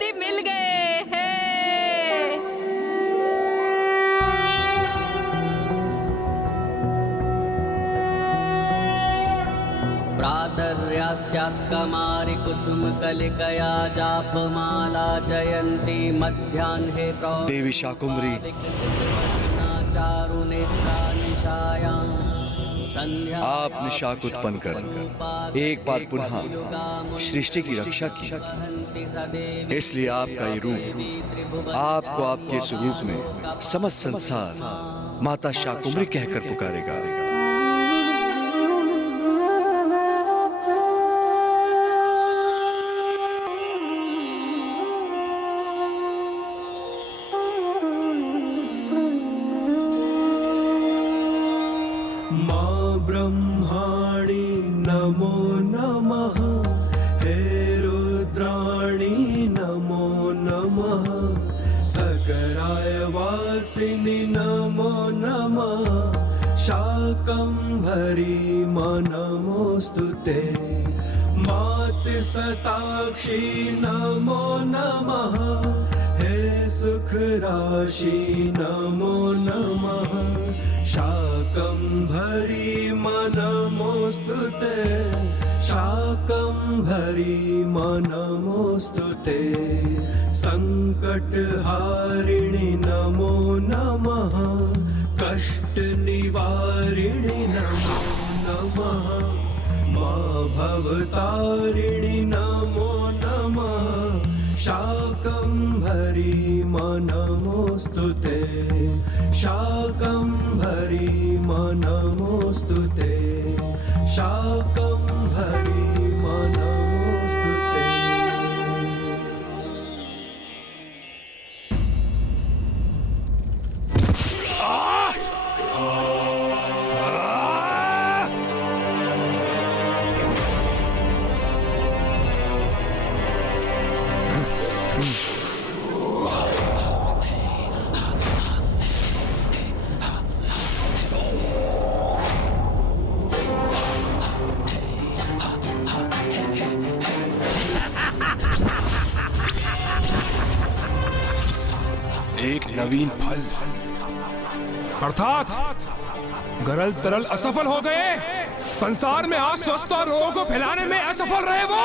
पति मिल गए हैं। प्रातर्यास्यात्कमारि कुसुमकलिकया जापमाला जयन्ती मध्याह्ने देवी शाकुंभरी, आप निशाक उत्पन्न कर एक बार पुनः सृष्टि की रक्षा की, इसलिए आपका ये रूप आपको आपके स्वरूप में समस्त संसार माता शाकुंभरी कहकर पुकारेगा। ब्रह्माणि नमो नमः, हे रुद्राणि नमो नमः, सकराय वासिनि नमो नमः, शाकम्भरी नमोस्तुते, मातृशताक्षी नमो नमः, हे सुखराशि नमो नमः, शाकम्भरी नमोस्तुते, शाकम्भरी नमोस्तुते, संकटहारिणि नमो नमः, कष्टनिवारिणि नमो नमः, मां भवतारिणि नमो नमः, शाकम्भरी नमोस्तुते, शाकम्भरी नमोस्तुते, शाकम्भरी नमोस्तुते। एक नवीन फल अर्थात गरल तरल असफल हो गए। संसार में आज स्वस्थ और रोगों को फैलाने में असफल रहे वो।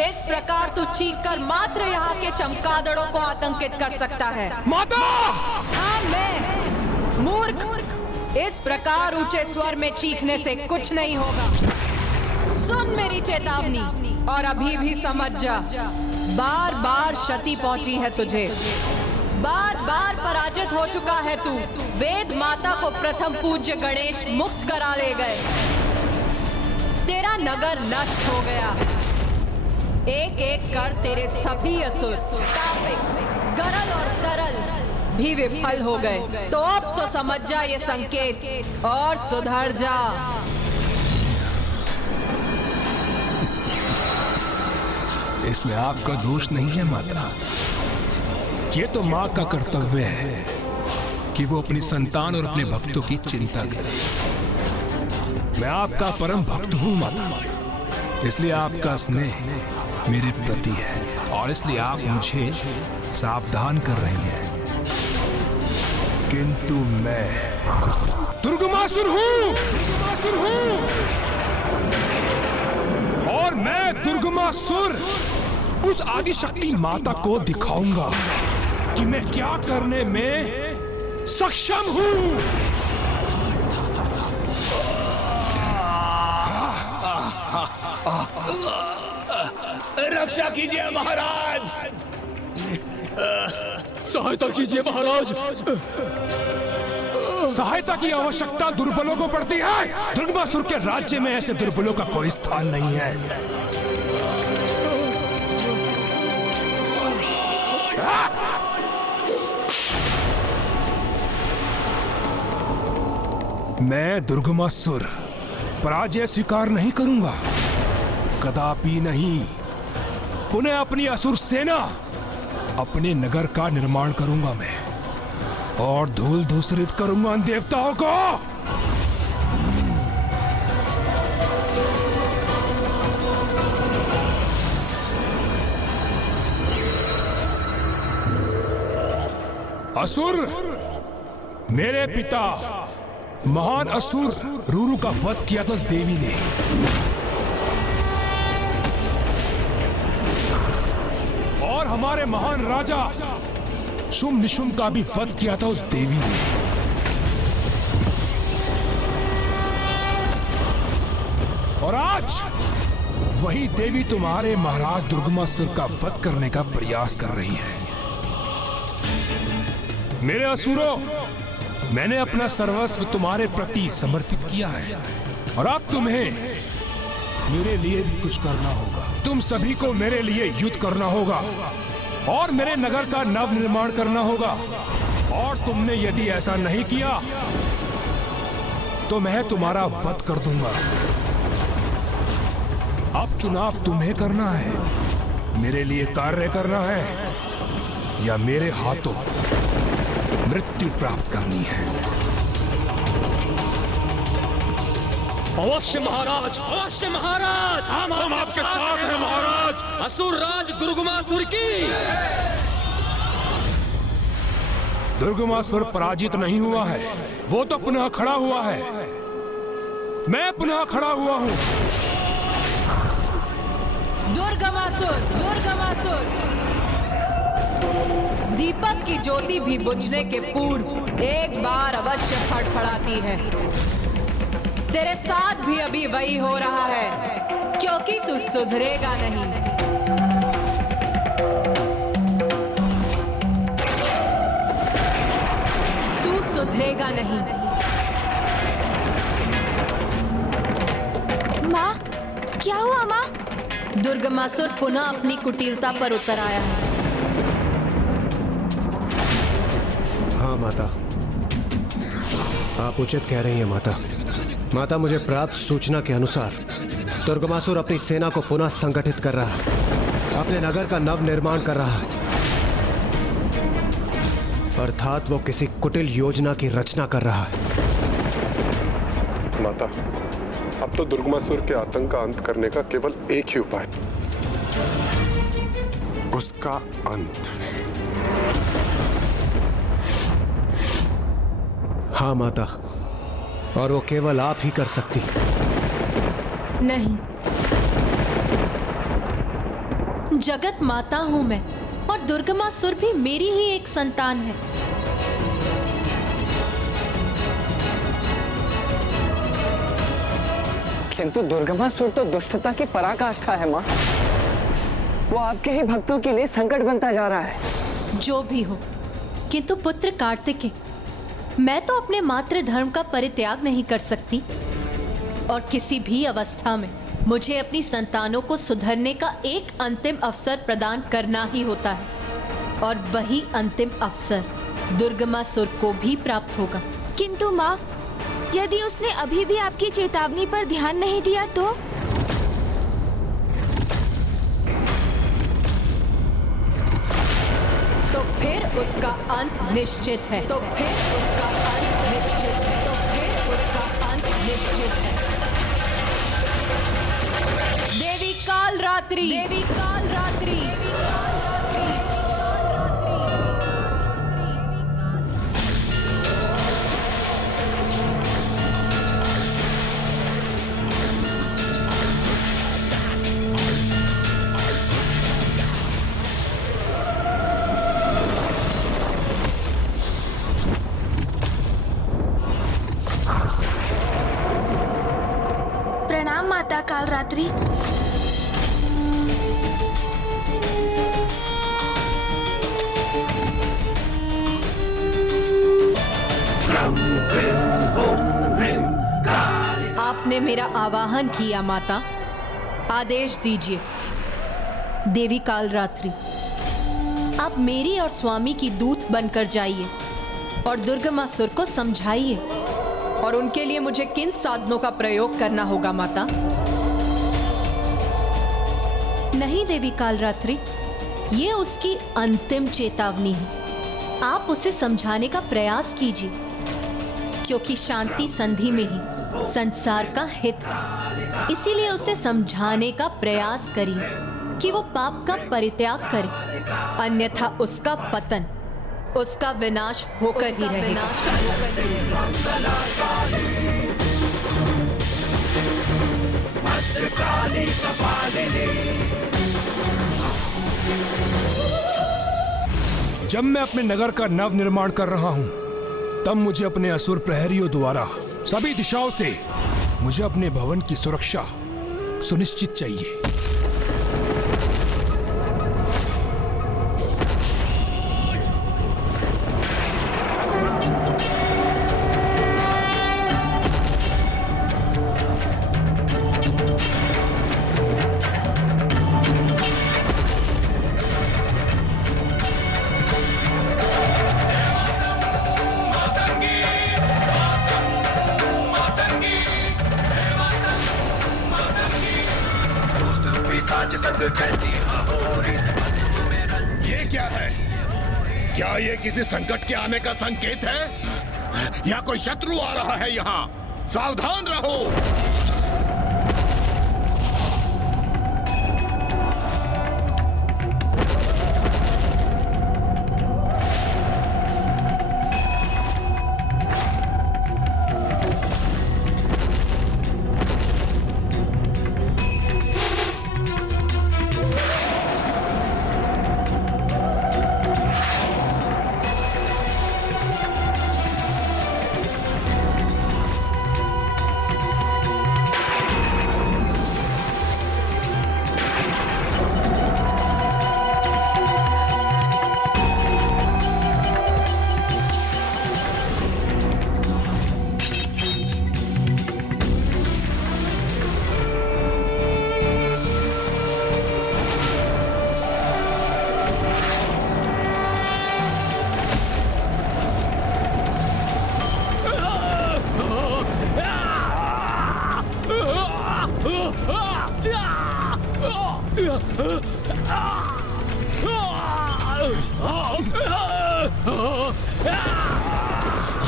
इस प्रकार तू चीख कर मात्र यहाँ के चमगादड़ों को आतंकित कर सकता है। माता! हाँ मैं मूर्ख, इस प्रकार ऊंचे स्वर में चीखने से कुछ नहीं होगा। सुन मेरी चेतावनी और अभी भी समझ जा। बार बार क्षति पहुंची है तुझे, बार बार पराजित हो चुका है तू। वेद माता को प्रथम पूज्य गणेश मुक्त करा ले गए, तेरा नगर नष्ट हो गया। एक एक कर तेरे सभी असुर तापिक, गरल और तरल भी विफल हो गए। तो अब तो समझ जा ये संकेत और सुधर जा। इसमें आपका दोष नहीं है माता। ये तो माँ का कर्तव्य है कि वो अपनी संतान और अपने भक्तों की चिंता करे। मैं आपका परम भक्त हूँ माता, इसलिए आपका स्नेह मेरे प्रति है और इसलिए आप मुझे सावधान कर रही हैं। किंतु मैं दुर्गमासुर हूँ, और मैं दुर्गमासुर उस आदि शक्ति माता को दिखाऊंगा कि मैं क्या करने में सक्षम हूँ। रक्षा कीजिए महाराज, सहायता कीजिए महाराज। सहायता की आवश्यकता दुर्बलों को पड़ती है। दुर्गमासुर के राज्य में ऐसे दुर्बलों का कोई स्थान नहीं है। मैं दुर्गमासुर पराजय स्वीकार नहीं करूंगा, कदापि नहीं। पुनः अपनी असुर सेना, अपने नगर का निर्माण करूंगा मैं, और धूल धूसरित करूंगा उन देवताओं को। असुर, मेरे पिता महान असुर रूरू का वध किया था उस देवी ने। और हमारे महान राजा शुंभ निशुंभ का भी वध किया था उस देवी ने। और आज वही देवी तुम्हारे महाराज दुर्गमासुर का वध करने का प्रयास कर रही है। मेरे असुरों, मैंने अपना सर्वस्व तुम्हारे प्रति समर्पित किया है, और अब तुम्हें मेरे लिए भी कुछ करना होगा। तुम सभी को मेरे लिए युद्ध करना होगा और मेरे नगर का नव निर्माण करना होगा। और तुमने यदि ऐसा नहीं किया तो मैं तुम्हारा वध कर दूंगा। अब चुनाव तुम्हें करना है, मेरे लिए कार्य करना है या मेरे हाथों मृत्यु प्राप्त करनी है। अवश्य महाराज, अवश्य महाराज, हम आपके साथ हैं महाराज। असुर राज दुर्गमासुर की। दुर्गमासुर पराजित नहीं हुआ है, वो तो पुनः खड़ा हुआ है। मैं पुनः खड़ा हुआ हूं। दुर्गमासुर, दुर्गमासुर, दीपक की ज्योति भी बुझने के पूर्व एक बार अवश्य फड़फड़ाती है। तेरे साथ भी अभी वही हो रहा है, क्योंकि तू सुधरेगा नहीं। तू सुधरेगा नहीं। माँ, क्या हुआ माँ? दुर्गमासुर पुनः अपनी कुटिलता पर उतर आया है। हाँ माता, आप उचित कह रही हैं माता। माता, मुझे प्राप्त सूचना के अनुसार दुर्गमासुर अपनी सेना को पुनः संगठित कर रहा है, अपने नगर का नव निर्माण कर रहा है। अर्थात वो किसी कुटिल योजना की रचना कर रहा है। माता, अब तो दुर्गमासुर के आतंक का अंत करने का केवल एक ही उपाय, उसका अंत। हाँ माता, और वो केवल आप ही कर सकती। नहीं, जगत माता हूं मैं, और दुर्गमासुर भी मेरी ही एक संतान है। किंतु दुर्गमासुर तो दुष्टता की पराकाष्ठा है माँ। वो आपके ही भक्तों के लिए संकट बनता जा रहा है। जो भी हो, किंतु पुत्र कार्तिकेय, मैं तो अपने मातृ धर्म का परित्याग नहीं कर सकती, और किसी भी अवस्था में मुझे अपनी संतानों को सुधरने का एक अंतिम अवसर प्रदान करना ही होता है, और वही अंतिम अवसर दुर्गमासुर को भी प्राप्त होगा। किंतु माँ, यदि उसने अभी भी आपकी चेतावनी पर ध्यान नहीं दिया तो? फिर उसका अंत निश्चित है। तो फिर उसका अंत निश्चित है। तो फिर उसका अंत निश्चित है। देवी कालरात्रि, देवी कालरात्रि, देवी माता कालरात्रि। आपने मेरा आवाहन किया माता, आदेश दीजिए। देवी कालरात्रि, आप मेरी और स्वामी की दूत बनकर जाइए और दुर्गमासुर को समझाइए और उनके लिए मुझे किन साधनों का प्रयोग करना होगा माता? नहीं देवी कालरात्रि, ये उसकी अंतिम चेतावनी है। आप उसे समझाने का प्रयास कीजिए, क्योंकि शांति संधि में ही संसार का हित है। इसीलिए उसे समझाने का प्रयास करिए कि वो पाप का परित्याग करे, अन्यथा उसका पतन, उसका विनाश होकर ही रहेगा। जब मैं अपने नगर का नव निर्माण कर रहा हूं, तब मुझे अपने असुर प्रहरियों द्वारा सभी दिशाओं से मुझे अपने भवन की सुरक्षा सुनिश्चित चाहिए। ये क्या है? क्या ये किसी संकट के आने का संकेत है या कोई शत्रु आ रहा है यहाँ? सावधान रहो।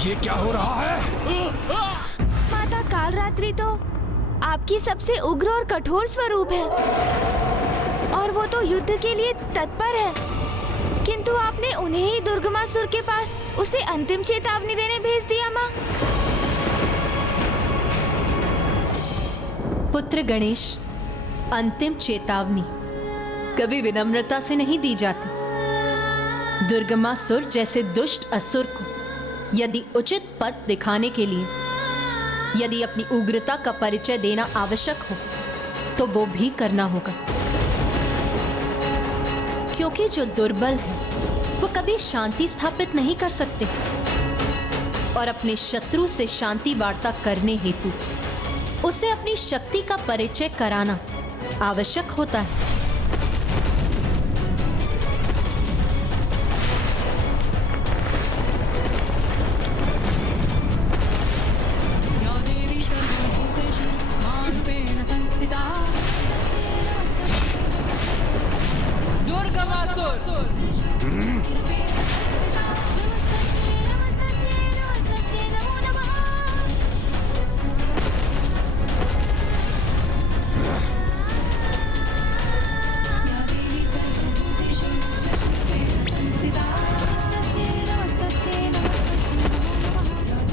ये क्या हो रहा है? माता कालरात्रि तो आपकी सबसे उग्र और कठोर स्वरूप है, और वो तो युद्ध के लिए तत्पर है, किंतु आपने उन्हें ही दुर्गमासुर के पास उसे अंतिम चेतावनी देने भेज दिया। माँ, पुत्र गणेश, अंतिम चेतावनी कभी विनम्रता से नहीं दी जाती। दुर्गमासुर जैसे दुष्ट असुर को यदि उचित पद दिखाने के लिए यदि अपनी उग्रता का परिचय देना आवश्यक हो, तो वो भी करना होगा, क्योंकि जो दुर्बल है वो कभी शांति स्थापित नहीं कर सकते, और अपने शत्रु से शांति वार्ता करने हेतु उसे अपनी शक्ति का परिचय कराना आवश्यक होता है।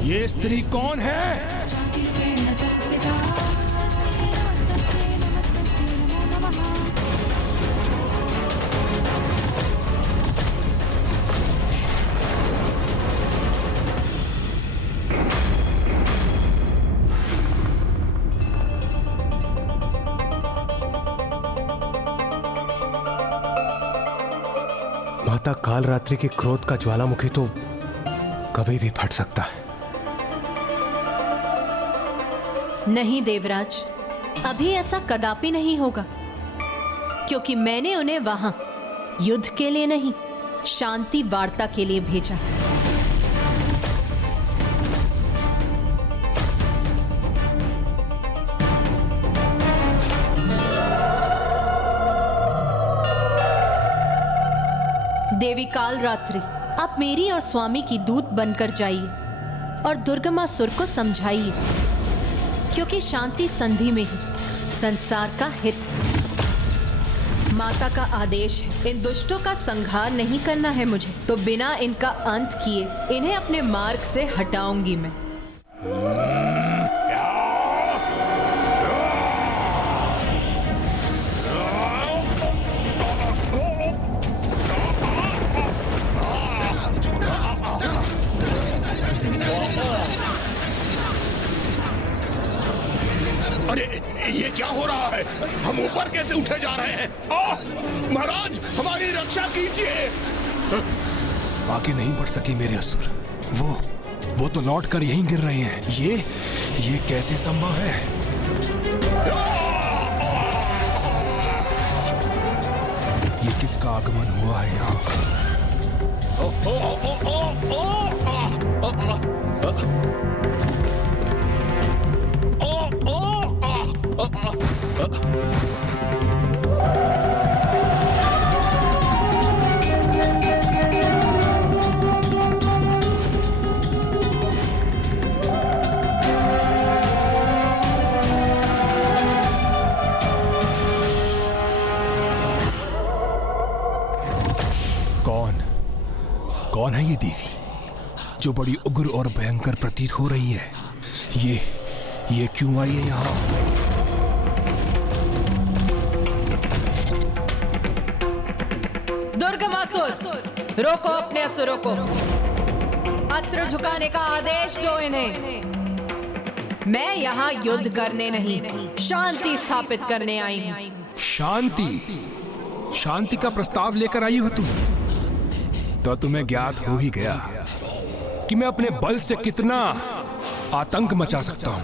ये स्त्री कौन है? माता कालरात्रि की क्रोध का ज्वालामुखी तो कभी भी फट सकता है। नहीं देवराज, अभी ऐसा कदापि नहीं होगा, क्योंकि मैंने उन्हें वहां युद्ध के लिए नहीं, शांति वार्ता के लिए भेजा। कालरात्रि आप मेरी और स्वामी की दूत बनकर जाइए और दुर्गमासुर को समझाइए, क्योंकि शांति संधि में ही संसार का हित। माता का आदेश है, इन दुष्टों का संहार नहीं करना है मुझे, तो बिना इनका अंत किए इन्हें अपने मार्ग से हटाऊंगी मैं। अरे ये क्या हो रहा है? हम ऊपर कैसे उठे जा रहे हैं? महाराज हमारी रक्षा कीजिए। आगे नहीं बढ़ सके मेरे असुर। वो तो लौट कर यहीं गिर रहे हैं। ये कैसे संभव है? ये किसका आगमन हुआ है यहाँ? कौन है ये देवी जो बड़ी उग्र और भयंकर प्रतीत हो रही है? ये क्यों आई है यहाँ? दुर्गमासुर, रोको अपने असुरों को। अस्त्र झुकाने का आदेश दो इन्हें। मैं यहाँ युद्ध करने नहीं, शांति स्थापित करने आई हूँ। शांति का प्रस्ताव लेकर आई हो तुम? तो तुम्हें ज्ञात हो ही गया कि मैं अपने बल से कितना आतंक मचा सकता हूं।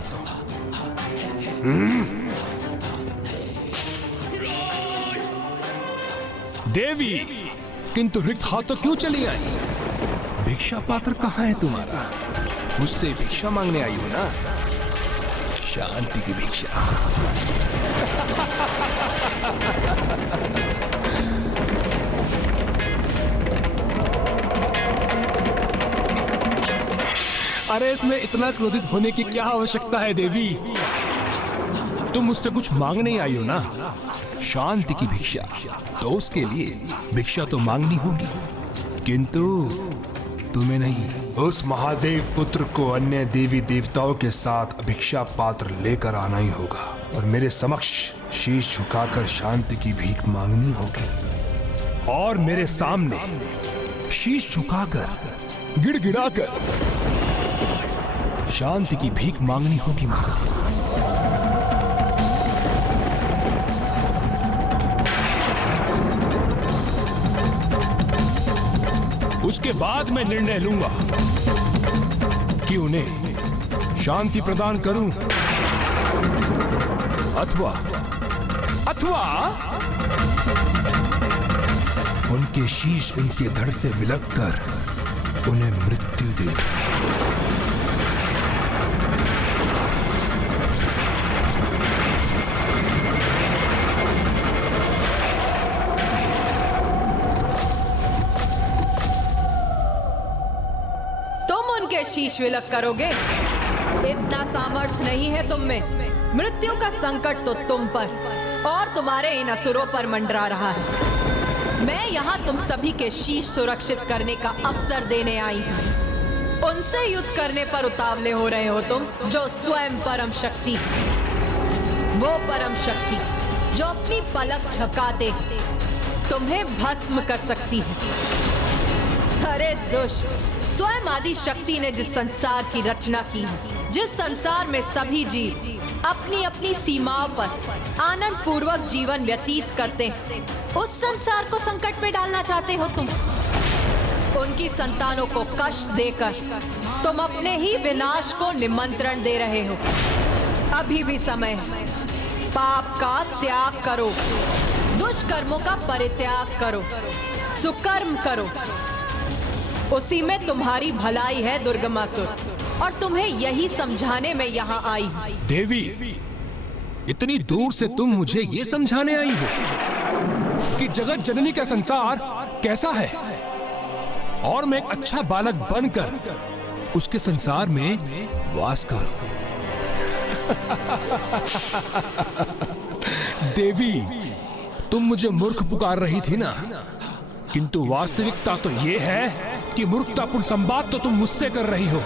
देवी, किंतु रिक्त हाथों क्यों चली आई? भिक्षा पात्र कहाँ है तुम्हारा? मुझसे भिक्षा मांगने आई हो ना? शांति की भिक्षा। अरे इसमें इतना क्रोधित होने की क्या आवश्यकता है देवी? तुम मुझसे कुछ मांगने ही आई हो ना? शांति की भिक्षा, तो उसके लिए भिक्षा तो मांगनी होगी, किंतु तुम्हें नहीं। उस महादेव पुत्र को अन्य देवी देवताओं के साथ भिक्षा पात्र लेकर आना ही होगा और मेरे समक्ष शीश झुकाकर शांति की भीख मांगनी होगी और मेरे सामने शीश झुकाकर गिड़गिड़ाकर शांति की भीख मांगनी होगी मुझसे। उसके बाद मैं निर्णय लूंगा कि उन्हें शांति प्रदान करूं अथवा उनके शीश उनके धड़ से विलग कर उन्हें मृत्यु दे। शीश विलग करोगे? इतना सामर्थ्य नहीं है तुम में। मृत्यु का संकट तो तुम पर और तुम्हारे इन असुरों पर मंडरा रहा है। मैं यहाँ तुम सभी के शीश सुरक्षित करने का अवसर देने आई हूँ। उनसे युद्ध करने पर उतावले हो रहे हो तुम, जो स्वयं परम शक्ति, वो परम शक्ति जो अपनी पलक झपकाते तुम्हें भस्म कर सकती है। अरे दुष्ट, स्वयं आदि शक्ति ने जिस संसार की रचना की है, जिस संसार में सभी जीव अपनी अपनी सीमाओं पर आनंद पूर्वक जीवन व्यतीत करते हैं, उस संसार को संकट में डालना चाहते हो तुम। उनकी संतानों को कष्ट देकर तुम अपने ही विनाश को निमंत्रण दे रहे हो। अभी भी समय है। पाप का त्याग करो, दुष्कर्मों का परित्याग करो, सुकर्म करो। उसी में तुम्हारी भलाई है दुर्गमासुर, और तुम्हें यही समझाने में यहाँ आई हूँ। देवी, इतनी दूर से तुम मुझे ये समझाने आई हो कि जगत जननी का संसार कैसा है? और मैं एक अच्छा बालक बनकर उसके संसार में वास करूं। देवी, तुम मुझे मूर्ख पुकार रही थी ना, किंतु वास्तविकता तो यह है कि मूर्खतापूर्ण संवाद तो तुम मुझसे कर रही हो।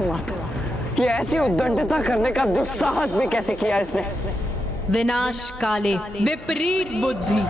माता, ये ऐसी उद्दंडता करने का दुस्साहस भी कैसे किया इसने? विनाश काले विपरीत बुद्धि।